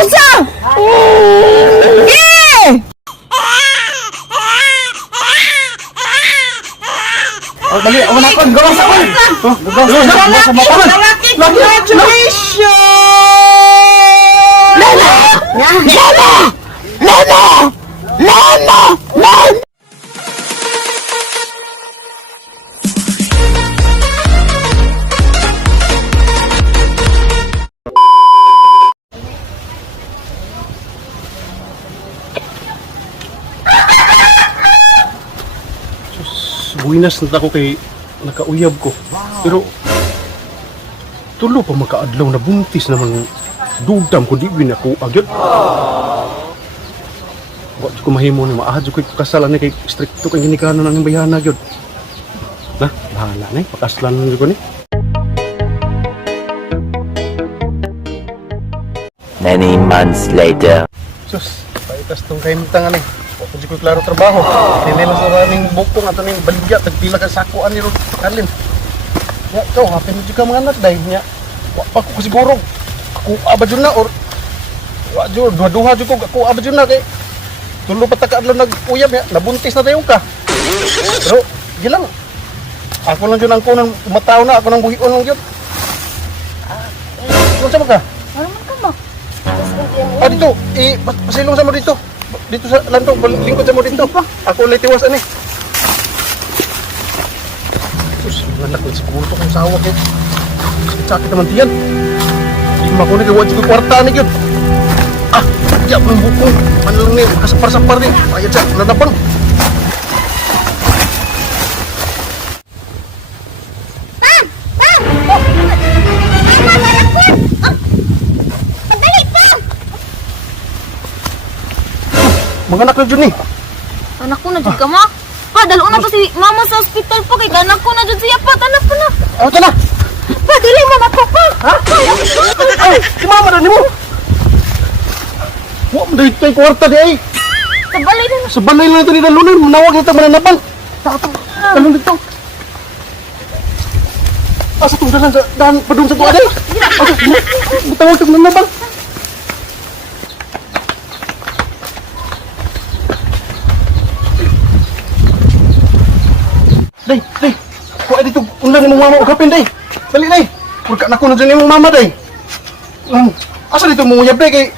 kausa! Sige! Oh, dali, ako na ako. Gawas ako. Gawas sa mata. Congratulations! Lala! Lala! Lala! Lala! Lala! Buinas na ako kay nakauyab ko. Pero tulo pa makaadlaw na buntis naman dugdam ko di ako agad. Wa ko mahimo ni maahad ko kasalan ni kay stricto kay ginikanon ang bayana gyud. Na, bahala na pakaslan ko ni. Many months later. Sus, paitas tong kaimtangan ni. Wa ko klaro trabaho. Dinay lang sa raming bukong ato ning baligya tagpila ka sakuan ni Kalin. Ya, kau hapin mo ka mga anak dahil niya. Wa pa ko siguro. Ako abadyon na or wa jud duha jud ko ako abadyon na kay tulo pa ta kaadlaw nag-uyab ya nabuntis na dayon ka. Pero gilang. Ako lang jud ang kunan mataw na ako nang buhion lang jud. Unsa man ka? Ano man ka mo? Dito, pasilong sa mo dito. Dito sa lanto, lingkod sa mo dito. Ako ulit tiwas ani. Sus, anak ko siguro to kung sawa kay. Sakit naman diyan. Di makunin kay wajib ko kwarta ni gyud. Ya mo bukong. Ano lang ni, kasapar-sapar ni. Ayat sa nadabang. Mga anak na dyan eh. Anak ko na dyan ka, ma. Pa, dalo na pa si mama sa hospital pa. Kaya anak ko na dyan siya pa. Anak ko na. Ito na. Pa, dili mo na po pa. Ha? Ay, si mama na ni mo. Huwag mo dahil tayo kwarta di ay. Sa balay na. Sa balay lang ito ni Dalunan. Manawag ito mananabang. Talong dito. Sa itong dahan padung sa tuwa di. Butawag ito mananabang. Day, kuha dito ulang imong mama ugapin day. Dali day. Pagka nako na dyan imong mama day. Asa dito mo uyab day kay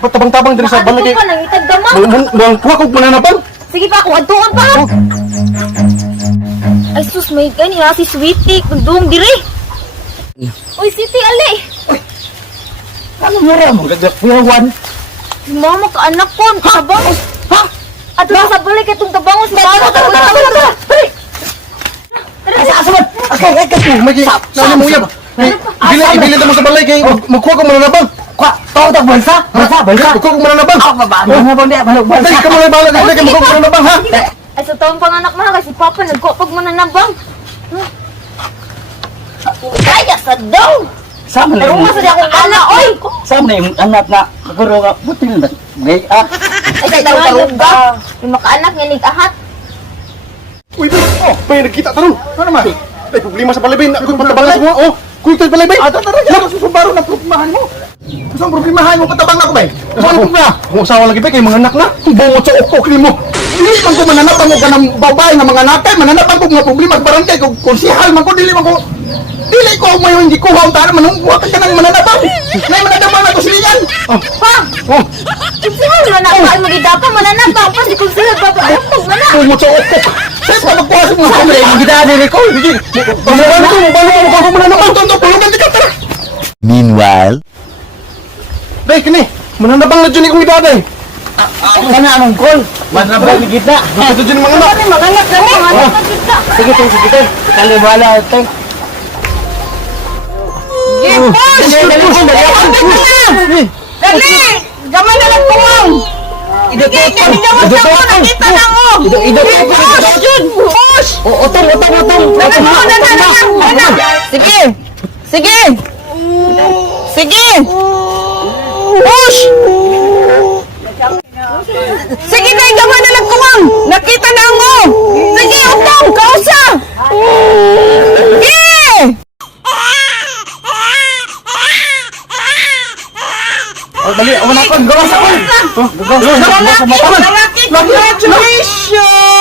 patabang-tabang diri sa balay kay. Ano pa nang itagdama? Muang kuha kog mananabang. Sige pa, kung aduan pa. Ay sus, may gani ha, si Sweetie. Kundong diri. Uy, Sweetie, ali. Ano mo rin? Magagak puyawan. Si mama ka anak ko. Tabangos. Ha? At sa balay kay itong tabangos. Mama, tabangos. Asa man? Okay, Magi, nani mo uyab. Ibili mo sa balay kay magkuha kog mananabang. Kwa, tao tak balsa? Balsa. Magkuha kog mananabang. Manabang dia balok balsa. Dali ka mo bala dali kay magkuha kog mananabang ha. Ay sa taong panganak mo kasi papa nagkopag mo na nabang. Kaya sa daw. Sama Pero na. masa di akong anak, oy. Sama na yung anak na kaguro ka butil na. Gay Ay sa daw ba? Yung makaanak nga nag-ahat. Uy, bay nakita tarong. Ano naman? Ay problema sa balay bay. Ako patabangan mo. Oh, kuy tayo balay bay. Tara, yan. Susubaro na problemahan mo. Saan problemahan mo? Patabang na ko ba? Saan ko ba? Kung asawa lagi bay kay mga anak na. Bungot sa ukok ni mo. Dili man ko mananapan mo ka ng babae nga mga natay. Mananapan ko mga problema at barangay. Kung konsihal man ko, dili man ko. Dili ko may hindi ko haw tara manungkuha ka ng mananapan. Ngay mananapan na ko siliyan. Pa! Sige mo na ako magidapa mananabang pa di ko sila babautog na na. Bungot sa ukok. Saan pa magkuha sa mga kamay? Magkita dili ko. Balawan ko, balawan ko mananabang. Tonto, pulugan di ka tara. Meanwhile. Bay kini, mananabang na dyan ikong idaday. Mana anong call? Manabang di kita. Ito dyan mga anak. Mga anak kami, mga anak na kita. Sige, sige. Kali wala ito. Dali! Gaman na lang kumang! Sige, kami naman sa mo, nakita na mo! Push! Utong. Sige! Sige! Sige! Push! Sige, kay gaman na lang kumang! Nakita na mo! Sige, utong! Kausa! Sige! Dali, ako na ako. Gawas ako. Gawas sa mapangan. Lalaki, congratulations!